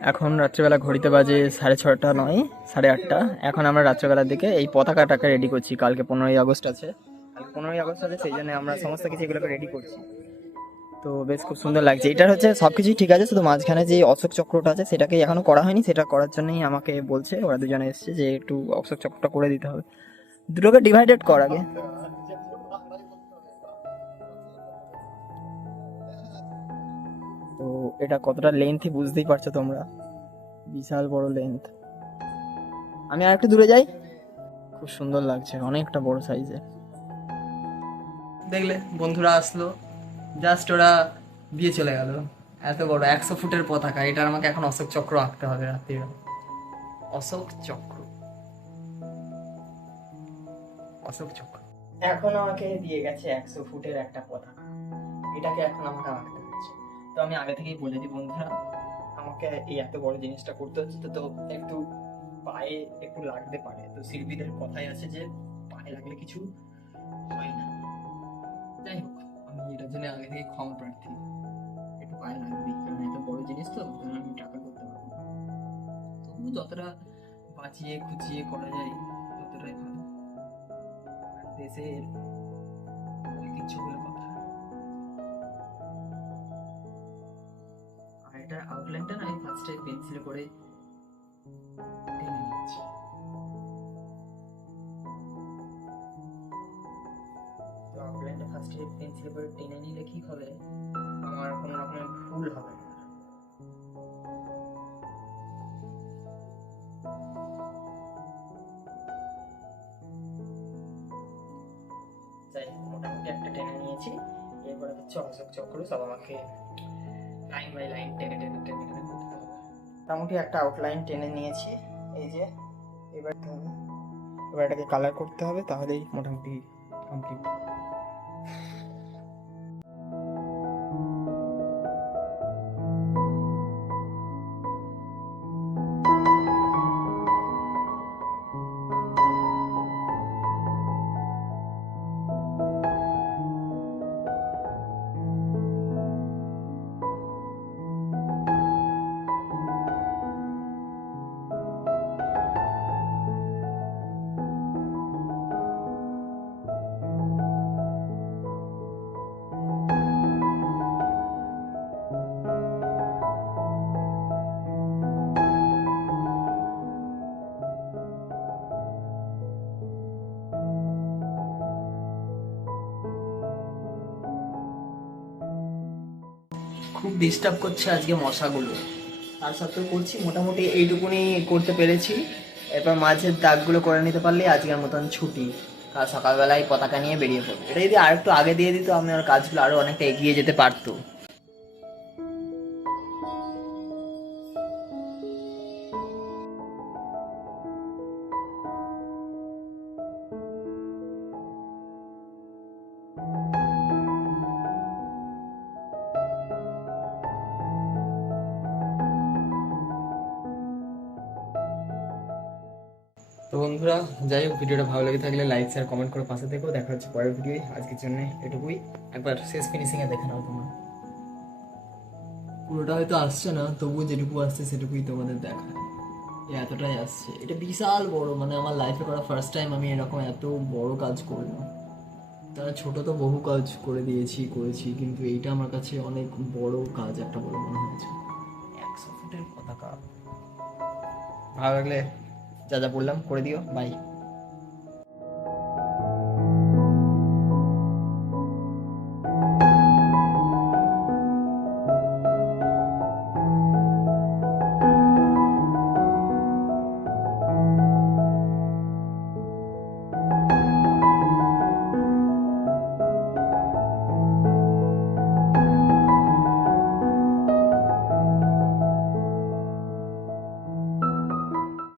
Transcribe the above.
এখন রাত্রিবেলা ঘড়িতে বাজে সাড়ে ছটা নয়, সাড়ে আটটা। এখন আমরা রাত্রিবেলার দিকে এই পতাকাটাকে রেডি করছি। কালকে পনেরোই আগস্ট আছে। কালকে পনেরোই আগস্ট আছে, সেই জন্য আমরা সমস্ত কিছু এগুলোকে রেডি করছি। তো বেশ খুব সুন্দর লাগছে। এটার হচ্ছে সব কিছুই ঠিক আছে, শুধু মাঝখানে যে অশোক চক্রটা আছে সেটাকে এখনও করা হয়নি। সেটা করার জন্যই আমাকে বলছে, ওরা দুজনে এসছে যে একটু অশোক চক্রটা করে দিতে হবে। দুটোকে ডিভাইডেড কর আগে। তো এটা কতটা লেন্থই বুঝতেই পারছ তোমরা? বিশাল বড় লেন্থ আমি আর একটু দূরে যাই? খুব সুন্দর লাগছে অনেকটা বড় সাইজের দেখলে বন্ধুরা আসলো। জাস্ট ওরা দিয়ে চলে গেল। এত বড় একশো ফুটের পতাকা এটা আমাকে এখন অশোক চক্র আঁকতে হবে রাত্রিবেলা অশোক চক্র। অশোক চক্র। এখন আমাকে দিয়ে গেছে একশো ফুটের একটা পতাকা। এটাকে এখন আমাকে আঁকতে তো আমি আগে থেকেই বলে দিই, বন্ধুরা, আমাকে এই এত বড় জিনিসটা করতে হচ্ছে তো একটু পায়ে একটু লাগতে পারে। তো শিল্পীদের কথাই আছে যে, পায়ে লাগলে কিছু হয় না। যাই হোক, আমি এটার জন্য আগে থেকে ক্ষমা প্রার্থী। একটু পায়ে লাগবেই কারণ এত বড় জিনিস তো আমি টাকা করতে পারব। তবু যতটা বাঁচিয়ে খুঁচিয়ে করা যায়, ততটাই ভালো। দেশের ঐতিহ্যগুলো আউটলাইনটা না আমি ফার্স্টে পেন্সিলে করে টেনে নিচ্ছি। তো আউটলাইনটা ফার্স্টে পেন্সিলে করে টেনে নিলে কি হবে? আমার কোনো রকমের ভুল হবে না। যাই মোটামুটি একটা টেনে নিয়েছি। এরপরে হচ্ছে অশোক চক্র, সব আমাকে লাইন বাই লাইন টেনে টেনে মোটামুটি একটা আউটলাইন টেনে নিয়েছি। এই যে, এবার এবার এটাকে কালার করতে হবে, তাহলেই মোটামুটি কমপ্লিট খুব ডিস্টার্ব করছে আজকে মশাগুলো। তার সত্ত্বেও করছি, মোটামুটি এইটুকুনি করতে পেরেছি। এরপর মাঝের দাগগুলো করে নিতে পারলে আজকের মতন ছুটি। আর সকালবেলায় পতাকা নিয়ে বেরিয়ে পড়ব। এটা যদি আর একটু আগে দিয়ে দিত, আমি আর কাজগুলো আরও অনেকটা এগিয়ে যেতে পারতো। তো বন্ধুরা যাই হোক ভিডিওটা ভালো লেগে থাকলে লাইক শেয়ার কমেন্ট করে পাশে থেকেও দেখা হচ্ছে পরের ভিডিওয় আজকের জন্য এটুকুই। একবার শেষ ফিনিশিং এ দেখে নাও তোমরা। পুরোটা হয়তো আসছে না তবুও যেটুকু আসছে সেটুকুই তোমাদের দেখা। এতটাই আসছে। এটা বিশাল বড় মানে আমার লাইফে করা ফার্স্ট টাইম আমি এরকম এত বড় কাজ করলাম। তারা ছোট তো বহু কাজ করে দিয়েছি করেছি কিন্তু এইটা আমার কাছে অনেক বড় কাজ একটা বড় মনে হয়েছে। একশো ফুটের পতাকা। ভালো লাগলে যা যা বললাম করে দিও বাই